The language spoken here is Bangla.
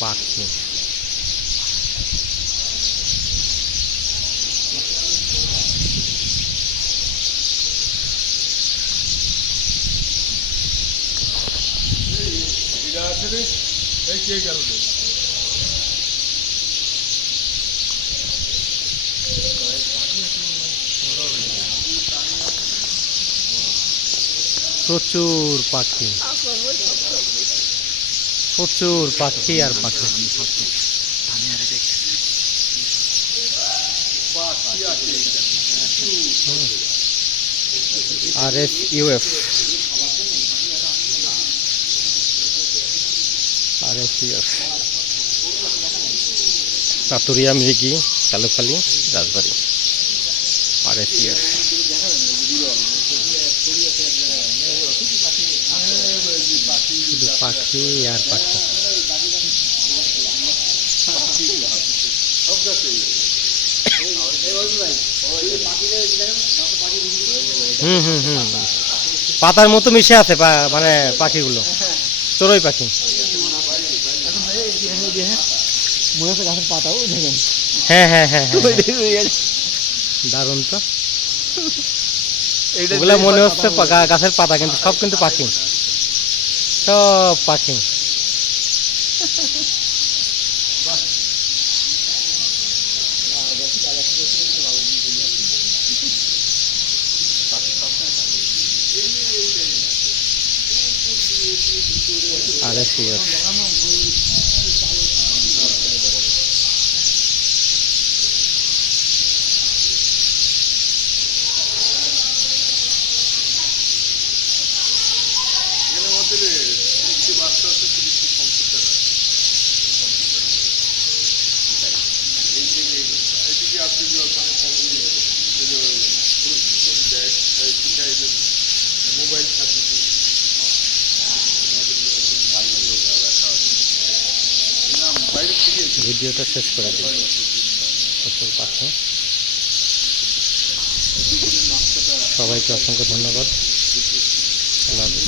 পাখি প্রচুর পাখি প্রচুর পাখি আর পাখি RSUF চাতুরিয়া মৃগী কালুখালী রাজবাড়ী RSUF শুধু পাখি আর পাখি পাতার মতো মিশে আছে মানে পাখিগুলো চড়ুই পাখি গাছের পাতাও দেখেন হ্যাঁ হ্যাঁ হ্যাঁ দারুণ তো এগুলা মনে হচ্ছে গাছের পাতা কিন্তু সব কিন্তু পাখি সব পাখি RSUF ভিডিওটা শেষ করে দিই প্রচুর পাখি সবাইকে অসংখ্য ধন্যবাদ। আল্লাহ হাফেজ।